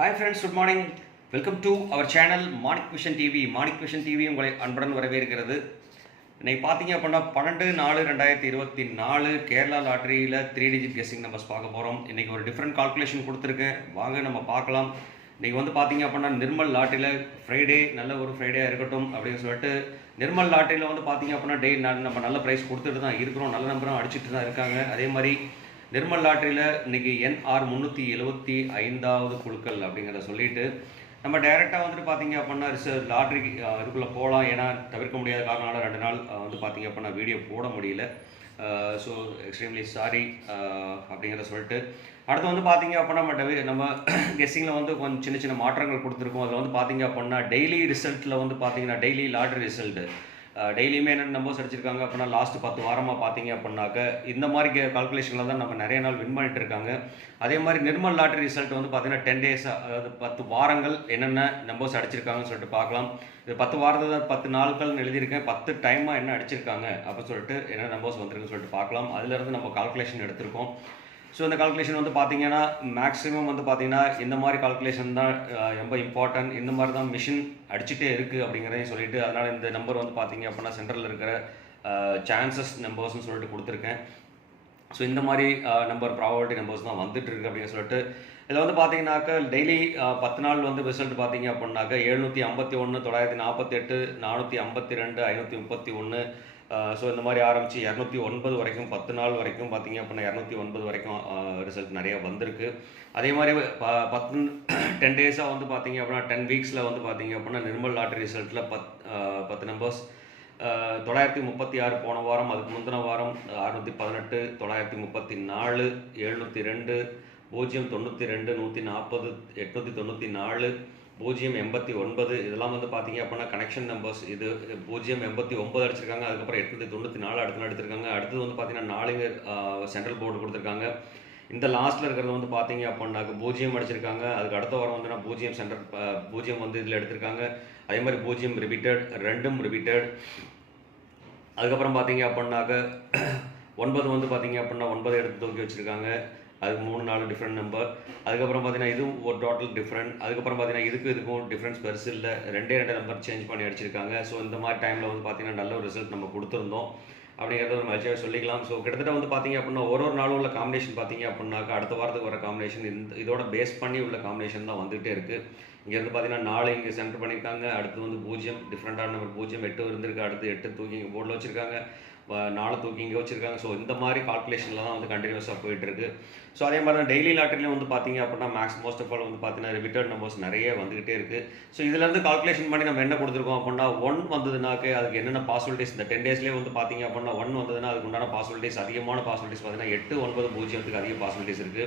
Hi friends, good morning. Welcome to our channel Manik Vision TV. Manik Vision TV உங்களை அன்புடன் வரவேற்கிறது. இன்னைக்கு பார்த்தீங்க அப்படின்னா 12/4/2024 கேரளா லாட்டரியில் 3 டிஜிட் கெஸ்ஸிங் நம்பர்ஸ் பார்க்க போகிறோம். இன்றைக்கி ஒரு டிஃப்ரெண்ட் கால்குலேஷன் கொடுத்துருக்கேன், வாங்க நம்ம பார்க்கலாம். இன்றைக்கி வந்து பார்த்தீங்க அப்படின்னா நிர்மல் லாட்டரியில் ஃப்ரைடே நல்ல ஒரு ஃப்ரைடேயாக இருக்கட்டும் அப்படின்னு சொல்லிட்டு நிர்மல் லாட்டரியில் வந்து பார்த்தீங்க அப்படின்னா நம்ம நல்ல ப்ரைஸ் கொடுத்துட்டு தான் இருக்கிறோம், நல்ல நம்பரும் அடிச்சுட்டு தான் இருக்காங்க. அதே மாதிரி நிர்மல் லாட்டரியில் இன்றைக்கி NR 375வது குழுக்கள் அப்படிங்கிறத சொல்லிட்டு நம்ம டைரெக்டாக வந்துட்டு பார்த்தீங்க அப்படின்னா லாட்ரிக்கு இதுக்குள்ளே போகலாம். ஏன்னா தவிர்க்க முடியாத காரணனால 2 நாள் வந்து பார்த்தீங்க அப்படின்னா வீடியோ போட முடியல. ஸோ எக்ஸ்ட்ரீம்லி சாரி அப்படிங்கிறத சொல்லிட்டு அடுத்து வந்து பார்த்தீங்க அப்படின்னா நம்ம கெஸ்ஸிங்கில் வந்து கொஞ்சம் சின்ன சின்ன மாற்றங்கள் கொடுத்துருக்கோம். அதில் வந்து பார்த்தீங்க அப்படின்னா டெய்லி ரிசல்ட்டில் வந்து பார்த்தீங்கன்னா டெய்லி லாட்ரி ரிசல்ட்டு டெய்லியுமே என்னென்ன நம்பர்ஸ் அடிச்சிருக்காங்க அப்படின்னா லாஸ்ட் 10 வாரமாக பார்த்தீங்க அப்படின்னாக்க இந்த மாதிரி கால்குலேஷனில் தான் நம்ம நிறைய நாள் வின் பண்ணிட்டு இருக்காங்க. அதே மாதிரி நிர்மல் லாட்ரி ரிசல்ட் வந்து பார்த்தீங்கன்னா 10 டேஸ், அதாவது 10 வாரங்கள் என்னென்ன நம்பர்ஸ் அடிச்சிருக்காங்கன்னு சொல்லிட்டு பார்க்கலாம். இது 10 வாரத்தில் 10 நாட்கள்னு எழுதியிருக்கேன், 10 டைமாக என்ன அடிச்சிருக்காங்க அப்படின்னு சொல்லிட்டு என்ன நம்பர்ஸ் வந்துருக்குன்னு சொல்லிட்டு பார்க்கலாம். அதுலேருந்து நம்ம கால்குலேஷன் எடுத்திருக்கோம். ஸோ இந்த கால்குலேஷன் வந்து பார்த்தீங்கன்னா மேக்ஸிமம் வந்து பார்த்தீங்கன்னா இந்த மாதிரி கால்குலேஷன் தான் ரொம்ப இம்பார்ட்டன்ட். இந்த மாதிரி தான் மிஷின் அடிச்சுட்டே இருக்குது அப்படிங்கிறதையும் சொல்லிட்டு அதனால் இந்த நம்பர் வந்து பார்த்தீங்க அப்படின்னா சென்டரில் இருக்கிற சான்சஸ் நம்பர்ஸ்னு சொல்லிட்டு கொடுத்துருக்கேன். ஸோ இந்த மாதிரி நம்பர் ப்ராபபிலிட்டி நம்பர்ஸ் தான் வந்துட்டு இருக்கு அப்படின்னு சொல்லிட்டு இதில் வந்து பார்த்தீங்கன்னாக்கா டெய்லி 10 நாள் வந்து ரிசல்ட் பார்த்தீங்க அப்படின்னாக்கா 751, 948, 452, 531. ஸோ இந்த மாதிரி ஆரம்பித்து 209 வரைக்கும் 10 நாள் வரைக்கும் பார்த்தீங்க அப்படின்னா 209 வரைக்கும் ரிசல்ட் நிறையா வந்திருக்கு. அதே மாதிரி 10 டேஸாக வந்து பார்த்தீங்க அப்படின்னா 10 வீக்ஸில் வந்து பார்த்தீங்க அப்படின்னா நிர்மல் லாட்டரி ரிசல்ட்டில் 10 நம்பர்ஸ் 936 போன வாரம், அதுக்கு முந்தின வாரம் 618, 934, 702, 092, 140, 894, 089. இதெல்லாம் வந்து பார்த்தீங்க அப்படின்னா கனெக்ஷன் நம்பர்ஸ். இது 089 அடிச்சிருக்காங்க, அதுக்கப்புறம் 894 அடுத்து எடுத்திருக்காங்க. அடுத்தது வந்து பார்த்தீங்கன்னா 4 சென்ட்ரல் போர்டு கொடுத்துருக்காங்க. இந்த லாஸ்ட்டில் இருக்கிறது வந்து பார்த்தீங்க அப்படின்னாக்க 0 அடிச்சிருக்காங்க. அதுக்கு அடுத்த வாரம் வந்துன்னா 0 சென்டர் 0 வந்து இதில் எடுத்திருக்காங்க. அதே மாதிரி 0 ரிப்பீட்டட், 2 ரிப்பீட்டட். அதுக்கப்புறம் பார்த்தீங்க அப்படின்னாக்க 9 வந்து பார்த்தீங்க அப்படின்னா 9 எடுத்து தூக்கி வச்சுருக்காங்க. அதுக்கு 3-4 டிஃப்ரெண்ட் நம்பர். அதுக்கப்புறம் பார்த்தீங்கன்னா இதுவும் ஒரு டோட்டல் டிஃப்ரெண்ட். அதுக்கப்புறம் பார்த்தீங்கன்னா இதுக்கும் டிஃப்ரென்ஸ் பெருசு இல்லை, 2 நம்பர் சேஞ்ச் பண்ணி அடிச்சிருக்காங்க. ஸோ இந்த மாதிரி டைமில் வந்து பார்த்தீங்கன்னா நல்ல ஒரு ரிசல்ட் நம்ம கொடுத்துருந்தோம் அப்படிங்கிறத ஒரு மகிழ்ச்சியாக சொல்லிக்கலாம். ஸோ கிட்டத்தட்ட வந்து பார்த்தீங்க அப்படின்னா ஒரு நாளும் உள்ள காம்பினேஷன் பார்த்தீங்க அப்படின்னாக்கா அடுத்த வாரத்துக்கு வர காம்பினேஷன் இதோட பேஸ் பண்ணி உள்ள காம்பினேஷன் தான் வந்துகிட்டே இருக்குது. இங்கேருந்து பார்த்தீங்கன்னா 4 இங்கே சென்டர் பண்ணியிருக்காங்க. அடுத்து வந்து 0 டிஃப்ரெண்ட்டான நம்பர் 0, 8 இருந்திருக்கு. அடுத்து 8 தூக்கி இங்கே போர்டில் வச்சுருக்காங்க, 4 தூக்கி இங்கே வச்சுருக்காங்க. ஸோ இந்த மாதிரி கால்குலேஷனில் தான் வந்து கண்டினியூஸாக போயிட்டுருக்கு. ஸோ அதே மாதிரி தான் டெய்லி லாட்டரிலையும் வந்து பார்த்தீங்க அப்படின்னா மோஸ்ட் ஆஃப் ஆல் வந்து பார்த்தீங்கன்னா ரிப்பீட்டட் நம்பர்ஸ் நிறைய வந்துகிட்டே இருக்குது. ஸோ இதுலேருந்து கால்குலேஷன் பண்ணி நம்ம என்ன கொடுத்துருக்கோம் அப்படின்னா 1 வந்ததுனாக்க அதுக்கு என்னென்ன பாசிபிலிட்டிஸ் இந்த 10 டேஸ்லேயே வந்து பார்த்தீங்க அப்படின்னா 1 வந்ததுன்னா அதுக்கு உண்டான பாசிபிலிட்டிஸ், அதிகமான பாசிபிலிட்டிஸ் பார்த்தீங்கன்னா 8, 9, 0க்கு அதிக பாசிபிலிட்டிஸ் இருக்குது.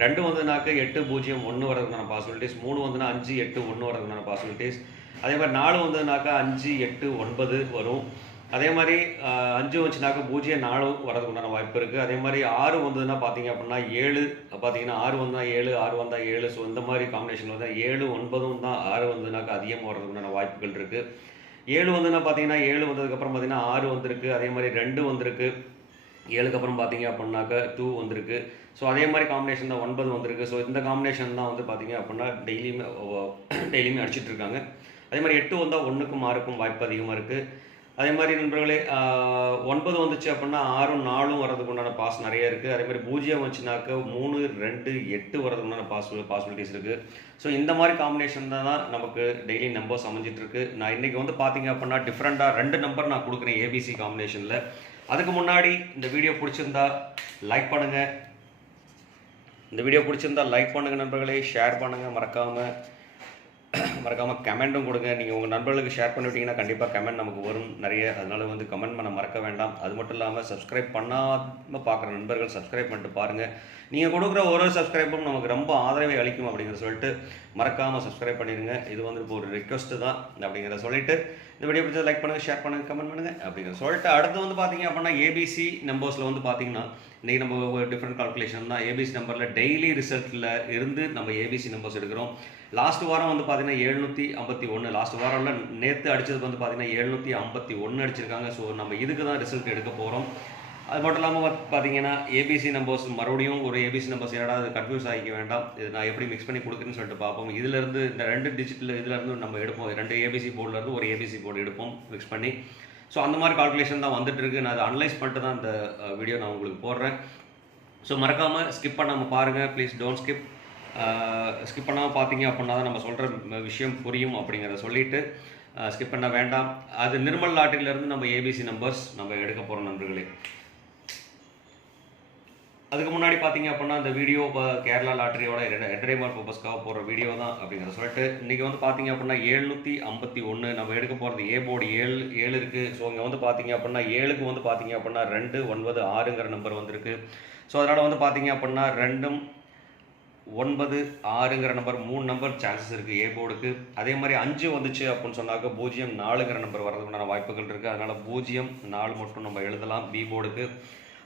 2 வந்ததுனாக்க 8, 0, 1 வரதுக்கான பாசிபிலிட்டிஸ். 3 வந்துன்னா 5, 8, 1 வரதுக்கான பாசிபிலிட்டிஸ். அதே மாதிரி 4 வந்ததுனாக்கா 5, 8, 9 வரும். அதே மாதிரி 5 வந்துச்சுனாக்கா 0, 4 வரதுக்கு உண்டான வாய்ப்பு இருக்குது. அதே மாதிரி 6 வந்ததுன்னா பார்த்தீங்க அப்படின்னா 7 பார்த்தீங்கன்னா 6 வந்தால் 7, 6 வந்தால் 7. ஸோ இந்த மாதிரி காம்பினேஷன் வந்து 7, 9 தான் 6 வந்ததுனாக்கா அதிகமாக வரதுக்கு உண்டான வாய்ப்புகள் இருக்குது. 7 வந்துன்னா பார்த்தீங்கன்னா 7 வந்ததுக்கப்புறம் பார்த்தீங்கன்னா 6 வந்திருக்கு. அதே மாதிரி 2 வந்திருக்கு. 7க்கு அப்புறம் பார்த்தீங்க அப்படின்னாக்கா 2 வந்திருக்கு. ஸோ அதே மாதிரி காம்பினேஷன் தான் 9 வந்திருக்கு. ஸோ இந்த காம்பினேஷன் தான் வந்து பார்த்தீங்க அப்படின்னா டெய்லியுமே அடிச்சிட்டு இருக்காங்க. அதே மாதிரி 8 வந்தால் 1க்கும் 6க்கும் வாய்ப்பு அதிகமாக இருக்குது. அதே மாதிரி நண்பர்களே 9 வந்துச்சு அப்படின்னா 6, 4 வரதுக்கு உண்டான பாஸ் நிறைய இருக்குது. அதே மாதிரி 0 வந்துச்சுனாக்க 3, 2, 8 வரதுக்கு உண்டான பாசிபிலிட்டிஸ் இருக்குது. ஸோ இந்த மாதிரி காம்பினேஷன் தான் நமக்கு டெய்லி நம்பர்ஸ் அமைஞ்சிட்ருக்கு. நான் இன்றைக்கி வந்து பார்த்தீங்க அப்படின்னா டிஃப்ரெண்ட்டாக 2 நம்பர் நான் கொடுக்குறேன் ABC காம்பினேஷனில். அதுக்கு முன்னாடி இந்த வீடியோ பிடிச்சிருந்தா லைக் பண்ணுங்கள். இந்த வீடியோ பிடிச்சிருந்தா லைக் பண்ணுங்கள் நண்பர்களே, ஷேர் பண்ணுங்கள், மறக்காமல் கமெண்ட்டும் கொடுங்க. நீங்கள் உங்கள் நண்பர்களுக்கு ஷேர் பண்ணிவிட்டீங்கன்னா கண்டிப்பாக கமெண்ட் நமக்கு வரும் நிறைய. அதனால் வந்து கமெண்ட் பண்ண மறக்க வேண்டாம். அது மட்டும் இல்லாமல் சப்ஸ்கிரைப் பண்ணாமல் பார்க்குற நண்பர்கள் சப்ஸ்கிரைப் பண்ணிட்டு பாருங்கள். நீங்கள் கொடுக்குற ஒரு சப்ஸ்கிரைபும் நமக்கு ரொம்ப ஆதரவை அளிக்கும் அப்படிங்கிறத சொல்லிட்டு மறக்காமல் சப்ஸ்கிரைப் பண்ணிடுங்க. இது வந்து இப்போ ஒரு ரிக்வஸ்ட்டு தான் அப்படிங்கிறத சொல்லிட்டு இந்த வீடியோ பிடிச்சது லைக் பண்ணுங்கள், ஷேர் பண்ணுங்கள், கமெண்ட் பண்ணுங்கள் அப்படிங்கிற சொல்லிட்டு அடுத்து வந்து பார்த்தீங்க அப்படின்னா ABC நம்பர்ஸில் வந்து பார்த்தீங்கன்னா இன்றைக்கி நம்ம ஒரு டிஃப்ரெண்ட் கால்குலேஷன் தான். ABC நம்பரில் டெய்லி ரிசல்ட்டில் இருந்து நம்ம ABC நம்பர்ஸ் எடுக்கிறோம். லாஸ்ட் வாரம் வந்து பார்த்தீங்கன்னா 751, லாஸ்ட் வாரம்ல நேற்று அடித்ததுக்கு வந்து பார்த்தீங்கன்னா 751 அடிச்சிருக்காங்க. ஸோ நம்ம இதுக்கு தான் ரிசல்ட் எடுக்க போகிறோம். அது மட்டும் இல்லாமல் பார்த்தீங்கன்னா ஏபிசி நம்பர்ஸ் மறுபடியும் ஒரு ஏபிசி நம்பர்ஸ் என்னடா அது கன்ஃபியூஸ் ஆகிக்க வேண்டாம். இது நான் எப்படி மிக்ஸ் பண்ணி கொடுக்குறேன்னு சொல்லிட்டு பார்ப்போம். இதிலேருந்து இந்த 2 டிஜிட்டில் இதுலேருந்து நம்ம எடுப்போம். 2 ஏபிசி போர்டிலேருந்து ஒரு ஏபிசி போர்டு எடுப்போம் மிக்ஸ் பண்ணி. ஸோ அந்த மாதிரி கால்குலேஷன் தான் வந்துட்டு இருக்கு. நான் அதை அனலைஸ் பண்ணிட்டு தான் இந்த வீடியோ நான் உங்களுக்கு போடுறேன். ஸோ மறக்காமல் ஸ்கிப் பண்ணாமல் பாருங்கள். Please don't skip. ஸ்கிப் பண்ணாமல் பார்த்தீங்க அப்படின்னா தான் நம்ம சொல்கிற விஷயம் புரியும் அப்படிங்கிறத சொல்லிவிட்டு ஸ்கிப் பண்ண வேண்டாம். அது நிர்மல் லாட்டரியிலேருந்து நம்ம ஏபிசி நம்பர்ஸ் நம்ம எடுக்க போகிறோம் நண்பர்களே. அதுக்கு முன்னாடி பார்த்தீங்க அப்படின்னா இந்த வீடியோ கேரளா லாட்டரியோட என்டர்டைன்மெண்ட் பர்பஸ்க்காக போகிற வீடியோ தான் அப்படிங்கிறத சொல்லிட்டு இன்றைக்கி வந்து பார்த்தீங்க அப்படின்னா 751 நம்ம எடுக்க போகிறது ஏ போர்டு 7 இருக்குது. ஸோ இங்கே வந்து பார்த்தீங்க அப்படின்னா 7க்கு வந்து பார்த்தீங்க அப்படின்னா 2 9 6ங்கிற நம்பர் வந்திருக்கு. ஸோ அதனால் வந்து பார்த்தீங்க அப்படின்னா 2 9 6ங்கிற நம்பர் 3 நம்பர் சான்சஸ் இருக்குது ஏ போர்டுக்கு. அதே மாதிரி 5 வந்துச்சு அப்படின்னு சொன்னாக்க 0 4ங்கிற நம்பர் வரதுக்குண்டான வாய்ப்புகள் இருக்குது. அதனால் 0 4 மட்டும் நம்ம எழுதலாம் பி போர்டுக்கு.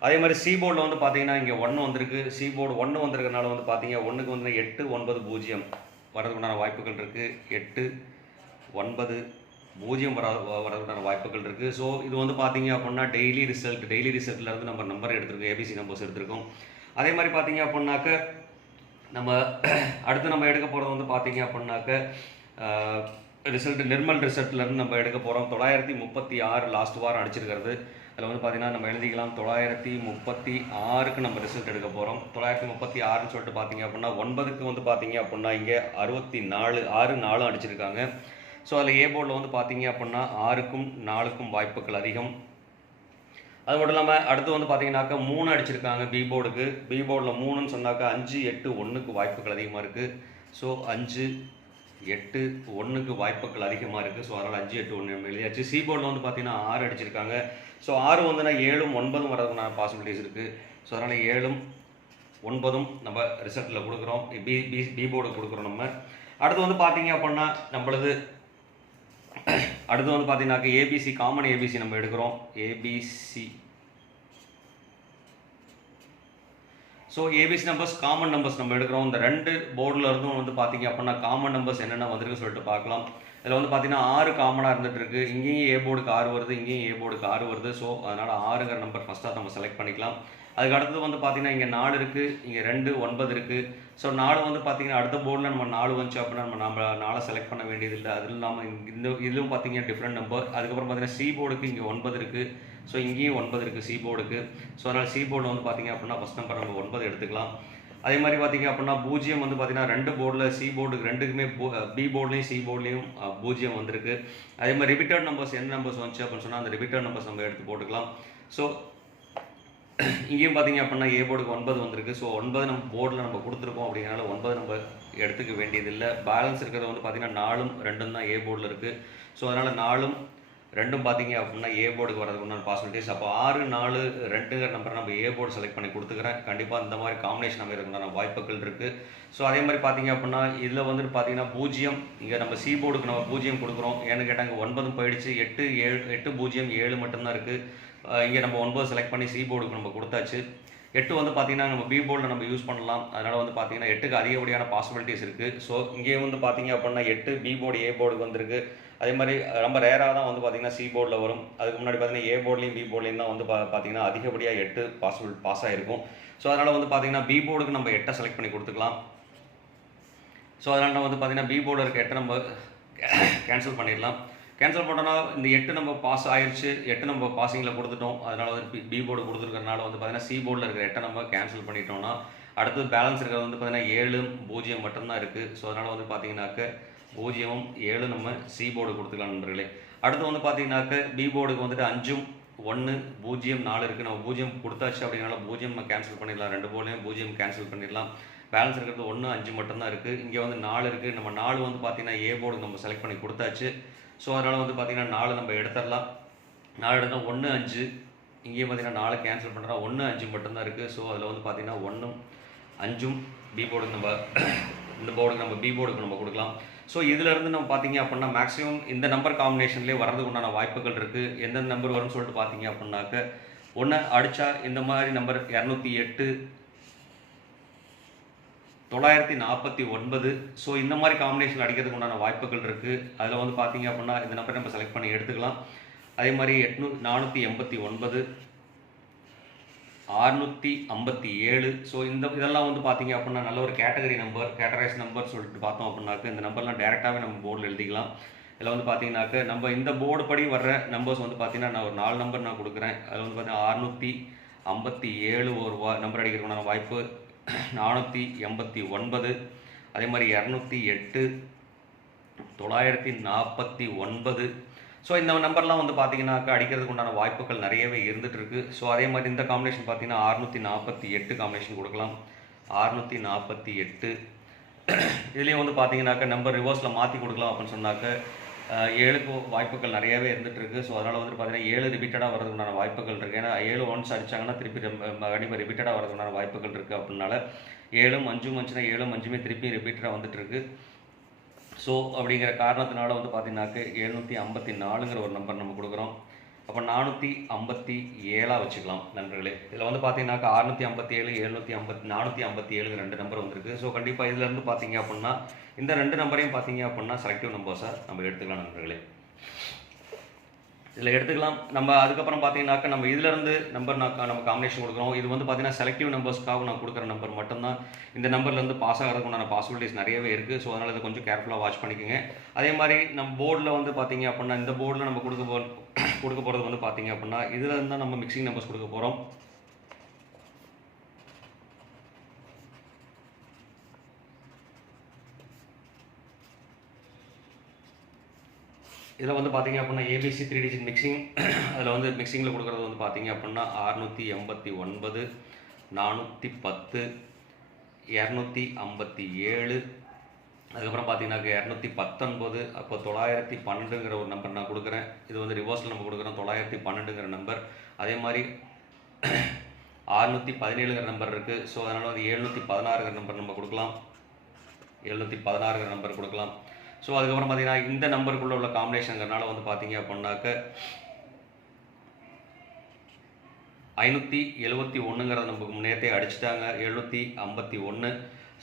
அதே மாதிரி சி போர்டில் வந்து பார்த்தீங்கன்னா இங்கே 1 வந்திருக்கு. சி போர்டு 1 வந்திருக்கனால வந்து பார்த்தீங்க 1க்கு வந்து 8 9 0 வரதுக்குண்டான வாய்ப்புகள் இருக்குது. 8 9 0 வரதுக்குண்டான வாய்ப்புகள் இருக்குது. ஸோ இது வந்து பார்த்தீங்க அப்படின்னா டெய்லி ரிசல்ட்லேருந்து நம்ம நம்பர் எடுத்துருக்கோம், ஏபிசி நம்பர்ஸ் எடுத்திருக்கோம். அதே மாதிரி பார்த்தீங்க அப்படின்னாக்க நம்ம அடுத்து நம்ம எடுக்க போகிறது வந்து பார்த்தீங்க அப்படின்னாக்க நிர்மல் ரிசல்ட்லேருந்து நம்ம எடுக்க போகிறோம். 936 லாஸ்ட் வாரம் அடிச்சிருக்கிறது. அதில் வந்து பார்த்தீங்கன்னா நம்ம எழுதிக்கலாம் 936க்கு நம்ம ரிசல்ட் எடுக்க போகிறோம். 936ன்னு சொல்லிட்டு பார்த்தீங்க அப்படின்னா 9க்கு வந்து பார்த்தீங்க அப்படின்னா இங்கே 64 6 4 அடிச்சிருக்காங்க. ஸோ அதில் ஏ போர்டில் வந்து பார்த்தீங்க அப்படின்னா 6க்கும் 4க்கும் வாய்ப்புகள் அதிகம். அது மட்டும் இல்லாமல் அடுத்து வந்து பார்த்தீங்கன்னாக்கா 3 அடிச்சிருக்காங்க பி போர்டுக்கு. பி போர்டில் 3ன்னு சொன்னாக்கா 5 8 1க்கு வாய்ப்புகள் அதிகமாக இருக்குது. ஸோ 5 8 1க்கு வாய்ப்புகள் அதிகமாக இருக்குது. ஸோ அதனால் 5 8 1 எழுதியாச்சு. சி போர்டில் வந்து பார்த்தீங்கன்னா 6 அடிச்சிருக்காங்க. ஸோ 6 வந்துன்னா 7 9 வரதுக்கான பாசிபிலிட்டிஸ் இருக்குது. ஸோ அதனால் 7 9 நம்ம ரிசல்ட்டில் கொடுக்குறோம், பி போர்டு கொடுக்குறோம் நம்ம. அடுத்து வந்து பார்த்தீங்க அப்படின்னா நம்மளது அடுத்து வந்து பார்த்தீங்கன்னாக்க ஏபிசி காமன் ஏபிசி நம்ம எடுக்கிறோம். ABC so ABC numbers common numbers நம்ம எடுக்கிறோம். இந்த 2 போர்டில் இருந்தும் வந்து பார்த்தீங்க அப்படின்னா காமன் நம்பர்ஸ் என்னென்ன வந்திருக்கு சொல்லிட்டு பார்க்கலாம். இதில் வந்து பார்த்தீங்கன்னா 6 காமனாக இருந்துட்டு இருக்கு. இங்கேயும் ஏ போர்டுக்கு 6 வருது, இங்கேயும் ஏ போர்டுக்கு 6 வருது. ஸோ அதனால் 6ங்கிற நம்பர் ஃபஸ்ட்டாக நம்ம செலக்ட் பண்ணிக்கலாம். அதுக்கு அடுத்தது வந்து பார்த்தீங்கன்னா இங்கே 4 இருக்குது, இங்கே 2 9 இருக்குது. ஸோ 4 வந்து பார்த்தீங்கன்னா அடுத்த போர்டில் நம்ம 4 வந்துச்சு அப்படின்னா நம்ம 4 செலக்ட் பண்ண வேண்டியதில்லை. அது இல்லாமல் இந்த இதுவும் பார்த்தீங்கன்னா டிஃப்ரெண்ட் நம்பர். அதுக்கப்புறம் பார்த்தீங்கன்னா சி போர்டுக்கு இங்கே 9 இருக்குது. ஸோ இங்கேயும் 9 இருக்குது சி போர்டுக்கு. ஸோ அதனால் சி போர்டில் வந்து பார்த்தீங்க அப்படின்னா ஃபஸ்ட் நம்பர் நம்ம 9 எடுத்துக்கலாம். அதே மாதிரி பார்த்தீங்க அப்படின்னா 0 வந்து பார்த்தீங்கன்னா 2 போர்டில் சி போர்டுக்கு 2க்குமே பி போர்ட்லேயும் சி போர்ட்லேயும் 0 வந்திருக்கு. அதே மாதிரி ரிப்பீட்டட் நம்பர்ஸ் என்ன நம்பர்ஸ் வந்துச்சு அப்படின்னு சொன்னால் அந்த ரிப்பீட்டட் நம்பர்ஸ் நம்ம எடுத்து போட்டுக்கலாம். ஸோ இங்கேயும் பார்த்தீங்க அப்படின்னா ஏ போர்டுக்கு 9 வந்திருக்கு. ஸோ 9 நம்ம போர்டில் நம்ம கொடுத்துருக்கோம். அப்படிங்கிறனால 9 நம்ம எடுத்துக்க வேண்டியதில்லை. பேலன்ஸ் இருக்கிறது வந்து பார்த்தீங்கன்னா 4ம் 2ம் தான் ஏ போர்டில் இருக்குது. ஸோ அதனால் 4ம் 2ம் பார்த்தீங்க அப்படின்னா ஏ போர்டுக்கு வரதுக்கு உண்டான பாசிபிலிட்டிஸ். அப்போ 6 4 2ங்கிற நம்பர் நம்ம ஏ போர்டு செலக்ட் பண்ணி கொடுத்துக்கிறேன். கண்டிப்பாக இந்த மாதிரி காம்பினேஷன் அமைகிறதுக்கு உண்டான வாய்ப்புகள் இருக்குது. ஸோ அதே மாதிரி பார்த்தீங்க அப்படின்னா இதில் வந்துட்டு பார்த்தீங்கன்னா 0 இங்கே நம்ம சி போர்டுக்கு நம்ம 0 கொடுக்குறோம். ஏன்னு கேட்டால் இங்கே 9 போயிடுச்சு. 8 0 7 மட்டும்தான் இருக்குது. இங்கே நம்ம 9 செலக்ட் பண்ணி சி போர்டுக்கு நம்ம கொடுத்தாச்சு. 8 வந்து பார்த்தீங்கன்னா நம்ம பி போர்டில் நம்ம யூஸ் பண்ணலாம். அதனால் வந்து பார்த்தீங்கன்னா 8க்கு அதிகப்படியான பாசிபிலிட்டிஸ் இருக்குது. ஸோ இங்கே வந்து பார்த்தீங்க அப்படின்னா 8 பி போர்டு ஏ போர்டுக்கு வந்திருக்கு. அதே மாதிரி ரொம்ப ரேராக தான் வந்து பார்த்தீங்கன்னா சி போர்டில் வரும். அதுக்கு முன்னாடி பார்த்தீங்கன்னா ஏ போர்ட்லேயும் பி போர்ட்லேயும் தான் வந்து பார்த்தீங்கன்னா அதிகப்படியாக 8 பாஸ் ஆகிருக்கும். ஸோ அதனால் வந்து பார்த்தீங்கன்னா பி போர்டுக்கு நம்ம 8 செலக்ட் பண்ணி கொடுத்துக்கலாம். ஸோ அதனால் நம்ம வந்து பார்த்தீங்கன்னா பி போர்டில் இருக்க 8 நம்ம கேன்சல் பண்ணிடலாம். கேன்சல் பண்ணோன்னா இந்த 8 நம்ம பாஸ் ஆயிடுச்சு. 8 நம்ம பாசிங்கில் கொடுத்துட்டோம். அதனால் வந்து பி போர்டு கொடுத்துருக்கறனால வந்து பார்த்தீங்கன்னா சி போர்டில் இருக்கிற 8 நம்ம கேன்சல் பண்ணிட்டோம்னா அடுத்தது பேலன்ஸ் இருக்கிறது வந்து பார்த்தீங்கன்னா 7 0 மட்டும்தான் இருக்குது. ஸோ அதனால் வந்து பார்த்தீங்கன்னாக்க 0 7 நம்ம சி போர்டு கொடுத்துக்கலாம் நண்பர்களே. அடுத்து வந்து பார்த்தீங்கன்னாக்க பி போர்டுக்கு வந்துட்டு 5 1 0 4 இருக்குது. நம்ம 0 கொடுத்தாச்சு. அப்படிங்கிறனால 0 நம்ம கேன்சல் பண்ணிடலாம். 2 போர்ட்லையும் 0 கேன்சல் பண்ணிடலாம். பேலன்ஸ் இருக்கிறது 1 5 மட்டும்தான் இருக்குது. இங்கே வந்து 4 இருக்குது. நம்ம 4 வந்து பார்த்தீங்கன்னா ஏ போர்டுக்கு நம்ம செலக்ட் பண்ணி கொடுத்தாச்சு. ஸோ அதனால் வந்து பார்த்தீங்கன்னா 4 நம்ம எடுத்துடலாம். 4 எடுத்தால் 1 5 இங்கேயும் பார்த்தீங்கன்னா 4 கேன்சல் பண்ணுறோம். 1 5 மட்டும்தான் இருக்குது. ஸோ அதில் வந்து பார்த்தீங்கன்னா 1 5 பி போர்டுக்கு நம்ம இந்த போர்டுக்கு நம்ம பி போர்டுக்கு நம்ம கொடுக்கலாம். ஸோ இதிலேருந்து நம்ம பார்த்தீங்க அப்படின்னா மேக்ஸிமம் இந்த நம்பர் காம்பினேஷன்லேயே வரதுக்கு உண்டான வாய்ப்புகள் இருக்குது. எந்தெந்த நம்பர் வரும்னு சொல்லிட்டு பார்த்தீங்க அப்படின்னாக்க 1 அடித்தா இந்த மாதிரி நம்பர் 208 949. ஸோ இந்த மாதிரி காம்பினேஷன் அடிக்கிறதுக்கு உண்டான வாய்ப்புகள் இருக்குது. அதில் வந்து பார்த்தீங்க அப்படின்னா இந்த நம்பரை நம்ம செலக்ட் பண்ணி எடுத்துக்கலாம். அதே மாதிரி 489 657. ஸோ இதெல்லாம் வந்து பார்த்தீங்க அப்படின்னா நல்ல ஒரு கேட்டகரி நம்பர், கேட்டகரைஸ் நம்பர் சொல்லிட்டு பார்த்தோம் அப்படின்னாக்க இந்த நம்பர்லாம் டேரெக்டாகவே நம்ம போர்டில் எழுதிக்கலாம். இதில் வந்து பார்த்தீங்கன்னாக்க நம்ம இந்த போர்டு படி வர்ற நம்பர்ஸ் வந்து பார்த்தீங்கன்னா நான் ஒரு 4 நம்பர் நான் கொடுக்குறேன். அதில் வந்து பார்த்தீங்கன்னா 657 ஒரு நம்பர் அடிக்கிறதுக்கான வாய்ப்பு, 489, அதே மாதிரி 208, 949. ஸோ இந்த நம்பர்லாம் வந்து பார்த்தீங்கன்னாக்கா அடிக்கிறதுக்கு உண்டான வாய்ப்புகள் நிறையவே இருந்துகிட்டு இருக்குது. ஸோ அதே மாதிரி இந்த காம்பினேஷன் பார்த்தீங்கன்னா 648 காம்பினேஷன் கொடுக்கலாம். 648 இதுலேயும் வந்து பார்த்தீங்கன்னாக்கா நம்பர் ரிவர்ஸில் மாற்றி கொடுக்கலாம் அப்படின்னு சொன்னாக்க 7க்கு வாய்ப்புகள் நிறையவே இருந்துகிட்டு இருக்குது. ஸோ அதனால் வந்து பார்த்தீங்கன்னா 7 ரிப்பீட்டடாக வரதுக்குண்டான வாய்ப்புகள் இருக்குது. ஏன்னா 7 ஒன்ஸ் அடித்தாங்கன்னா திருப்பி கண்டிப்பாக ரிப்பீட்டடாக வரதுக்குண்டான வாய்ப்புகள் இருக்குது. அப்படின்னால 7ம் 5ம் வந்துச்சுன்னா 7ம் 5மே திருப்பி ரிப்பீட்டடாக வந்துட்டு இருக்கு. ஸோ அப்படிங்கிற காரணத்தினால வந்து பார்த்தீங்கன்னாக்க 754ங்கிற ஒரு நம்பர் நம்ம கொடுக்குறோம். அப்போ 457 வச்சுக்கலாம் நண்பர்களே. இதில் வந்து பார்த்தீங்கன்னாக்கா 657, 457ங்கிற 2 நம்பர் வந்திருக்கு. ஸோ கண்டிப்பாக இதிலேருந்து பார்த்தீங்க அப்படின்னா இந்த 2 நம்பரையும் பார்த்தீங்க அப்படின்னா செலக்டிவ் நம்பர்ஸாக நம்ம எடுத்துக்கலாம் நண்பர்களே. இதில் எடுத்துக்கலாம். நம்ம அதுக்கப்புறம் பார்த்தீங்கன்னாக்கா நம்ம இதிலேருந்து நம்பர் நம்ம காம்பினேஷன் கொடுக்குறோம். இது வந்து பார்த்தீங்கன்னா செலக்டிவ் நம்பர்ஸ்க்காக நான் கொடுக்குற நம்பர் மட்டும்தான். இந்த நம்பர்லேருந்து பாஸ் ஆகிறதுக்கு உண்டான பாசிபிலிட்டிஸ் நிறையவே இருக்குது. ஸோ அதனால் இதை கொஞ்சம் கேர்ஃபுல்லாக வாட்ச் பண்ணிக்கோங்க. அதே மாதிரி நம்ம போர்டில் வந்து பார்த்தீங்க அப்படின்னா இந்த போர்டில் நம்ம கொடுக்க போகிறது வந்து பார்த்தீங்க அப்படின்னா இதில் இருந்தால் நம்ம மிக்சிங் நம்பர்ஸ் கொடுக்க போகிறோம். இதில் வந்து பார்த்தீங்க அப்படின்னா ஏபிசி 3 டிஜிட் மிக்சிங். அதில் வந்து மிக்சிங்கில் கொடுக்குறது வந்து பார்த்தீங்க அப்படின்னா 689, 410, 257, அதுக்கப்புறம் பார்த்தீங்கன்னாக்க 219, அப்போ 912ங்கிற ஒரு நம்பர் நான் கொடுக்குறேன். இது வந்து ரிவர்ஸில் நம்ம கொடுக்குறோம் 912ங்கிற நம்பர். அதே மாதிரி 617ங்கிற நம்பர் இருக்குது. ஸோ அதனால் வந்து 716ங்கிற நம்பர் நம்ம கொடுக்கலாம். 716ங்கிற நம்பர் கொடுக்கலாம். ஸோ அதுக்கப்புறம் பார்த்தீங்கன்னா இந்த நம்பருக்குள்ளே உள்ள காம்பினேஷனுங்கிறனால வந்து பார்த்தீங்க அப்படின்னாக்க 571ங்கிறத நமக்கு நேரத்தை அடிச்சுட்டாங்க. 751.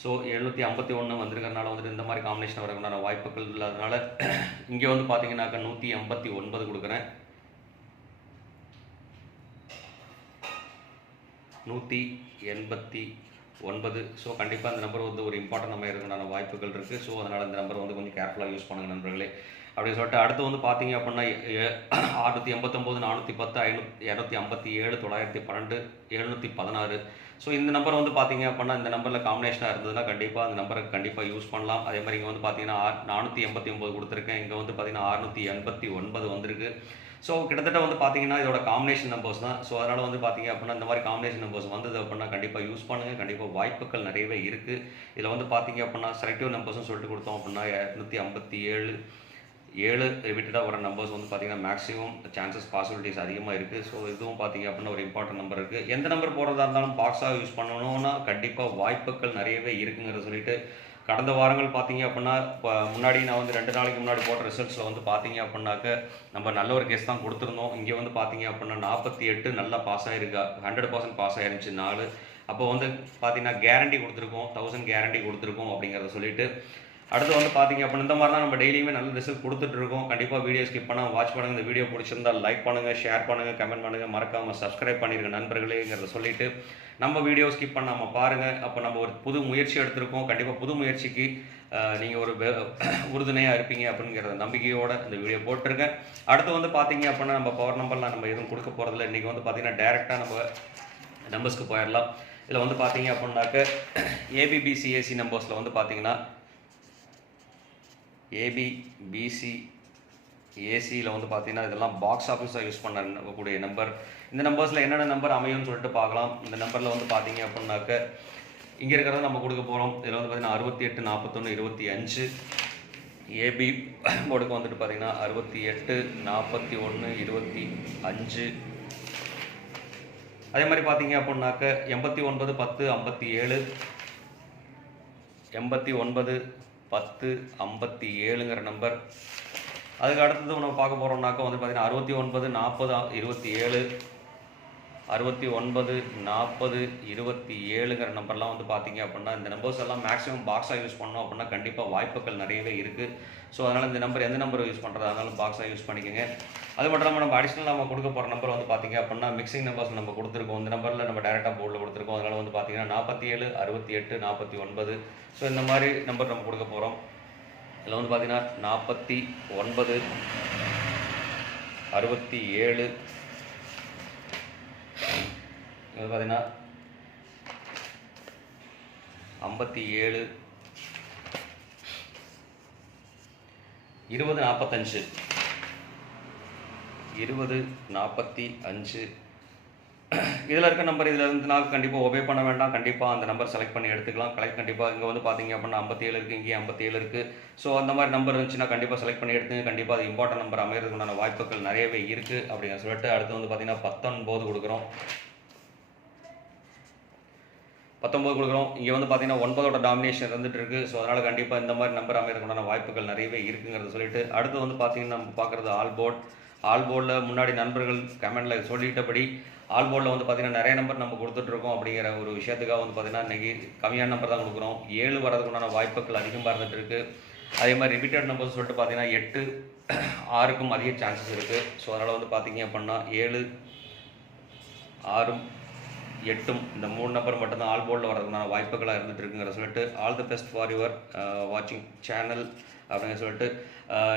ஸோ 751 வந்திருக்கிறதுனால வந்துட்டு இந்த மாதிரி காம்பினேஷன் வரதுக்கான வாய்ப்புகள் இல்லாதனால இங்கே வந்து பார்த்தீங்கன்னாக்கா 189 கொடுக்குறேன். 189. ஸோ கண்டிப்பாக அந்த நம்பர் வந்து ஒரு இம்பார்ட்டன்ட் நம்பர் இருக்கிற வாய்ப்புகள் இருக்குது. ஸோ அதனால் இந்த நம்பர் வந்து கொஞ்சம் கேர்ஃபுல்லாக யூஸ் பண்ணுங்கள் நண்பர்களே. அப்படின்னு சொல்லிட்டு அடுத்து வந்து பார்த்தீங்க அப்படின்னா 689, 410, 257, 912, 716. ஸோ இந்த நம்பர் வந்து பார்த்தீங்க அப்படின்னா இந்த நம்பரில் காம்பினேஷனாக இருந்ததுன்னா கண்டிப்பாக அந்த நம்பரை கண்டிப்பாக யூஸ் பண்ணலாம். அதே மாதிரி இங்கே வந்து பார்த்தீங்கன்னா 489 கொடுத்துருக்கேன். இங்கே வந்து பார்த்தீங்கன்னா 689 வந்திருக்கு. ஸோ கிட்டத்தட்ட வந்து பார்த்தீங்கன்னா இதோட காம்பினேஷன் நம்பர்ஸ் தான். ஸோ அதனால் வந்து பார்த்தீங்க அப்படின்னா இந்த மாதிரி காம்பினேஷன் நம்பர்ஸ் வந்தது அப்படின்னா கண்டிப்பாக யூஸ் பண்ணுங்கள். கண்டிப்பாக வாய்ப்புகள் நிறையவே இருக்குது. இதில் வந்து பார்த்தீங்க அப்படின்னா செலக்டிவ் நம்பர்ஸ்னு சொல்லிட்டு கொடுத்தோம் அப்படின்னா 257, 7 ரிப்பீட்டடாக வர நம்பர்ஸ் வந்து பார்த்தீங்கன்னா மேக்ஸிமம் சான்சஸ் பாசிபிலிட்டிஸ் அதிகமாக இருக்குது. ஸோ இதுவும் பார்த்தீங்க அப்படின்னா ஒரு இம்பார்ட்டன்ட் நம்பர் இருக்குது. எந்த நம்பர் போடுறதா இருந்தாலும் பாக்ஸாக யூஸ் பண்ணணும்னா கண்டிப்பாக வாய்ப்புகள் நிறையவே இருக்குங்கிறத சொல்லிட்டு கடந்த வாரங்கள் பார்த்தீங்க அப்படின்னா இப்போ முன்னாடி நான் வந்து 2 நாளைக்கு முன்னாடி போட்ட ரிசல்ட்ஸில் வந்து பார்த்தீங்க அப்படின்னாக்க நம்ம நல்ல ஒரு கேஸ் தான் கொடுத்துருந்தோம். இங்கே வந்து பார்த்தீங்க அப்படின்னா 48 நல்லா பாஸ் ஆகிருக்கா, 100% பாஸ் ஆகிருந்துச்சு 4. அப்போ வந்து பார்த்தீங்கன்னா கேரண்டி கொடுத்துருக்கோம், 1000 கேரண்டி கொடுத்துருக்கோம் அப்படிங்கிறத சொல்லிட்டு அடுத்து வந்து பார்த்தீங்க அப்படின்னா இந்த மாதிரி தான் நம்ம டெய்லியுமே நல்ல ரிசல்ட் கொடுத்துட்ருக்கோம். கண்டிப்பாக வீடியோ ஸ்கிப் பண்ணால் வாட்ச் பண்ணுங்கள். இந்த வீடியோ பிடிச்சிருந்தால் லைக் பண்ணுங்கள், ஷேர் பண்ணுங்கள், கமெண்ட் பண்ணுங்கள், மறக்காமல் சப்ஸ்கிரைப் பண்ணிடுங்க நண்பர்களேங்கிறத சொல்லிவிட்டு நம்ம வீடியோ ஸ்கிப் பண்ணாமல் பாருங்கள். அப்போ நம்ம ஒரு புது முயற்சி எடுத்திருக்கோம். கண்டிப்பாக புது முயற்சிக்கு நீங்கள் ஒரு உறுதுணையாக இருப்பீங்க அப்படிங்கிற நம்பிக்கையோடு இந்த வீடியோ போட்டிருக்கேன். அடுத்து வந்து பார்த்தீங்க அப்படின்னா நம்ம பவர் நம்பர்லாம் நம்ம எதுவும் கொடுக்க போகிறதில்ல. இன்றைக்கி வந்து பார்த்தீங்கன்னா டேரெக்டாக நம்ம நம்பர்ஸ்க்கு போயிடலாம். இதில் வந்து பார்த்தீங்க அப்படின்னாக்க ஏபிபிசிஏசி நம்பர்ஸில் வந்து பார்த்தீங்கன்னா ஏபிபிசி ஏசியில் வந்து பார்த்தீங்கன்னா இதெல்லாம் பாக்ஸ் ஆஃபீஸாக யூஸ் பண்ணக்கூடிய நம்பர். இந்த நம்பர்ஸில் என்னென்ன நம்பர் அமையும்னு சொல்லிட்டு பார்க்கலாம். இந்த நம்பரில் வந்து பார்த்தீங்க அப்படின்னாக்க இங்கே இருக்கிறத நம்ம கொடுக்க போகிறோம். இதில் வந்து பார்த்தீங்கன்னா 68, 41, 25. ஏபி போர்டுக்கு வந்துட்டு பார்த்தீங்கன்னா 68, 41, 25. அதே மாதிரி பார்த்தீங்க அப்படின்னாக்க 89, 10, 57. 89, 10, 57ங்கிற நம்பர். அதுக்கு அடுத்தது நம்ம பார்க்க போகிறோம்னாக்கா வந்து பார்த்தீங்கன்னா 69, 40, 27. 69 40 27ங்கிற நம்பர்லாம் வந்து பார்த்தீங்க அப்படின்னா இந்த நம்பர்ஸ் எல்லாம் மேக்ஸிமம் பாக்ஸாக யூஸ் பண்ணோம் அப்படின்னா கண்டிப்பாக வாய்ப்புகள் நிறையவே இருக்குது. ஸோ அதனால் இந்த நம்பர் எந்த நம்பர் யூஸ் பண்ணுறதா இருந்தாலும் பாக்ஸாக யூஸ் பண்ணிக்கோங்க. அது மட்டும் இல்லாமல் நம்ம அடிஷ்னல் நம்ம கொடுக்க போகிற நம்பர் வந்து பார்த்தீங்க அப்படின்னா மிக்சிங் நம்பர்ஸ் நம்ம கொடுத்துருக்கோம். இந்த நம்பரில் நம்ம டேரெக்டாக போர்டில் கொடுத்துருக்கோம். அதனால் வந்து பார்த்தீங்கன்னா 47 68 49. ஸோ இந்த மாதிரி நம்பர் நம்ம கொடுக்க போகிறோம். இதில் வந்து பார்த்தீங்கன்னா 49 67 இது பார்த்தீங்கன்னா 57 20 45 20 45. இதில் இருக்க நம்பர் இதில் இருந்துனால கண்டிப்பாக ஒபே பண்ண வேண்டாம். கண்டிப்பாக அந்த நம்பர் செலக்ட் பண்ணி எடுத்துக்கலாம். கண்டிப்பாக இங்கே வந்து பார்த்தீங்க அப்படின்னா 57 இருக்குது, இங்கேயும் 57 இருக்குது. ஸோ அந்த மாதிரி நம்பர் இருந்துச்சுன்னா கண்டிப்பாக செலக்ட் பண்ணி எடுத்துங்க. கண்டிப்பாக அது இம்பார்ட்டன்ட் நம்பர் அமைகிறதுக்கு உண்டான வாய்ப்புகள் நிறையவே இருக்குது அப்படிங்கிற சொல்லிட்டு அடுத்து வந்து பார்த்தீங்கன்னா 19 கொடுக்குறோம். 19 கொடுக்குறோம். இங்கே வந்து பார்த்தீங்கன்னா 9ஓட டாமினேஷன் இருந்துட்டு இருக்குது. ஸோ அதனால் கண்டிப்பாக இந்த மாதிரி நம்பர் அமைகிறதுக்குண்டான வாய்ப்புகள் நிறையவே இருக்குங்கிறத சொல்லிட்டு அடுத்து வந்து பார்த்தீங்கன்னா நம்ம பார்க்குறது ஆல் போர்டில் முன்னாடி நண்பர்கள் கமெண்டில் சொல்லிட்டபடி ஆல் போர்டில் வந்து பார்த்தீங்கன்னா நிறைய நம்பர் நம்ம கொடுத்துட்ருக்கோம் அப்படிங்கிற ஒரு விஷயத்துக்காக வந்து பார்த்தீங்கன்னா இன்றைக்கி கம்மியான நம்பர் தான் கொடுக்குறோம். 7 வரதுக்குண்டான வாய்ப்புகள் அதிகமாக இருந்துகிட்டு இருக்குது. அதே மாதிரி ரிப்பீட்டட் நம்பர்ஸ் சொல்லிட்டு பார்த்தீங்கன்னா 8 6க்கும் அதிக சான்சஸ் இருக்குது. ஸோ அதனால் வந்து பார்த்தீங்க அப்படின்னா 7 6 8 இந்த 3 நம்பர் மட்டும்தான் ஆல் போர்டில் வரதுக்குண்டான வாய்ப்புகளாக இருந்துகிட்டு இருக்குங்கிற சொல்லிட்டு all the best for your வாட்சிங் சேனல் அப்படின்னு சொல்லிட்டு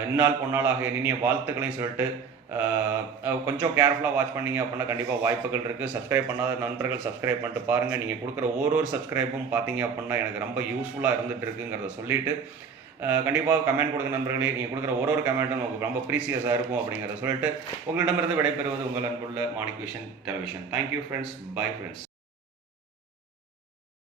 இந்நாள் பொன்னாளாக இனிய வாழ்த்துக்களையும் சொல்லிட்டு கொஞ்சம் கேர்ஃபுல்லாக வாட்ச் பண்ணிங்க அப்படின்னா கண்டிப்பாக வாய்ப்புகள் இருக்குது. சப்ஸ்கிரைப் பண்ணாத நண்பர்கள் சப்ஸ்கிரைப் பண்ணிட்டு பாருங்கள். நீங்கள் கொடுக்குற ஒரு சப்ஸ்கிரைப்பும் பார்த்தீங்க அப்படின்னா எனக்கு ரொம்ப யூஸ்ஃபுல்லாக இருந்துகிட்டு இருக்குங்கிறத சொல்லிவிட்டு கண்டிப்பாக கமெண்ட் கொடுங்க நண்பர்களே. நீங்கள் கொடுக்குற ஒரு கமெண்ட்டும் உங்களுக்கு ரொம்ப ப்ரீசியஸாக இருக்கும் அப்படிங்கிறத சொல்லிட்டு உங்களிடமிருந்து விடைபெறுவது உங்கள் அன்புள்ள Manik vision television. Thank you friends. Bye friends.